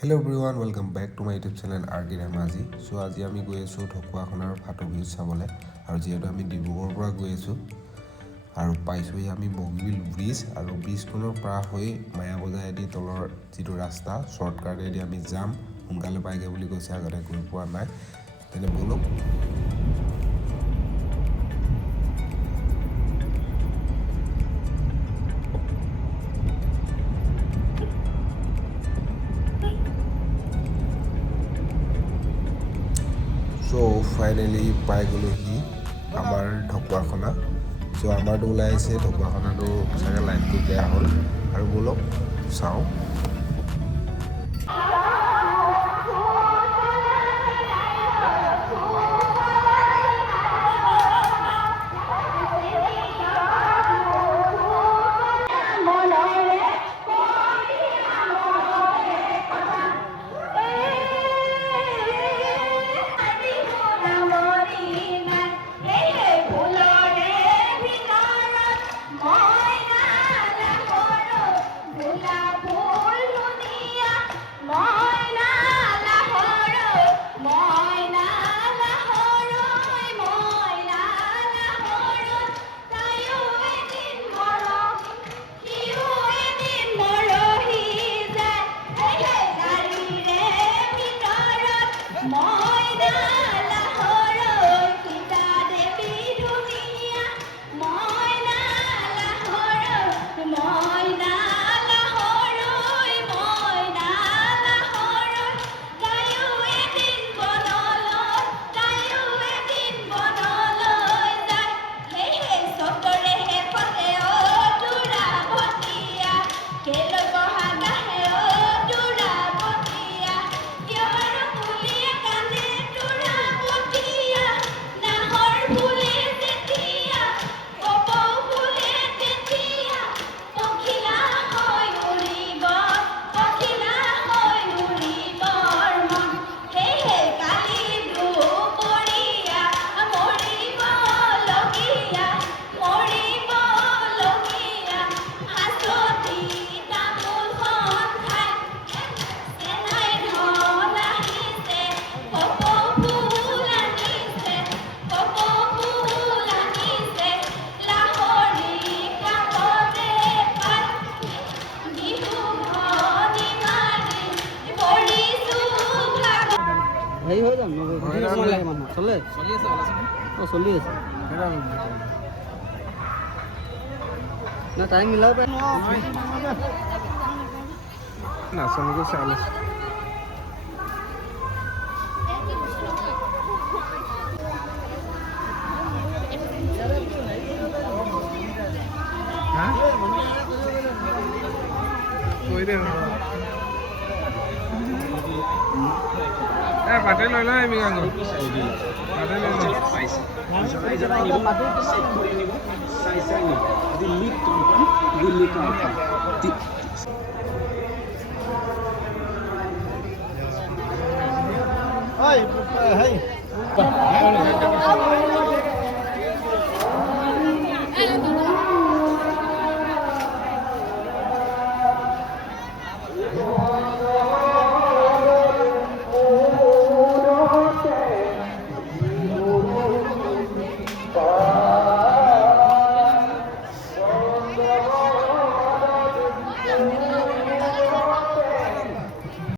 Hello' everyone, welcome back to my YouTube channel R K Dhemaji. So' আজি আমি গৈ আছোঁ ঢকুৱাখানাৰ ফাটো ভিউজ চাবলৈ। আৰু যিহেতু আমি ডিব্ৰুগড়ৰ পৰা গৈ আছোঁ আৰু পাইছোঁহি আমি বগীবিল ব্ৰিজ, আৰু ব্ৰিজখনৰ পৰা হৈ মায়াবজাৰেদি তলৰ যিটো ৰাস্তা শ্বৰ্টকাটেদি আমি যাম। সোনকালে পাইগৈ বুলি কৈছে, আগতে গৈ পোৱা নাই। তেনে ব'লক। চ' ফাইনেলি পাই গ'লোহি আমাৰ ঢকুৱাখানা। চ' আমাৰতো ওলাই আহিছে, ঢকুৱাখানাটো চাগে লাইনটো বেয়া হ'ল। আৰু ব'লক চাওঁ। হেৰি হৈ যাম লাগে মানুহ চলি আছে না টাইম মিলাব পাৰে নাচনীকে চাই লৈছোঁ। পাতে লৈ লয় আমি পাতে লৈ লয়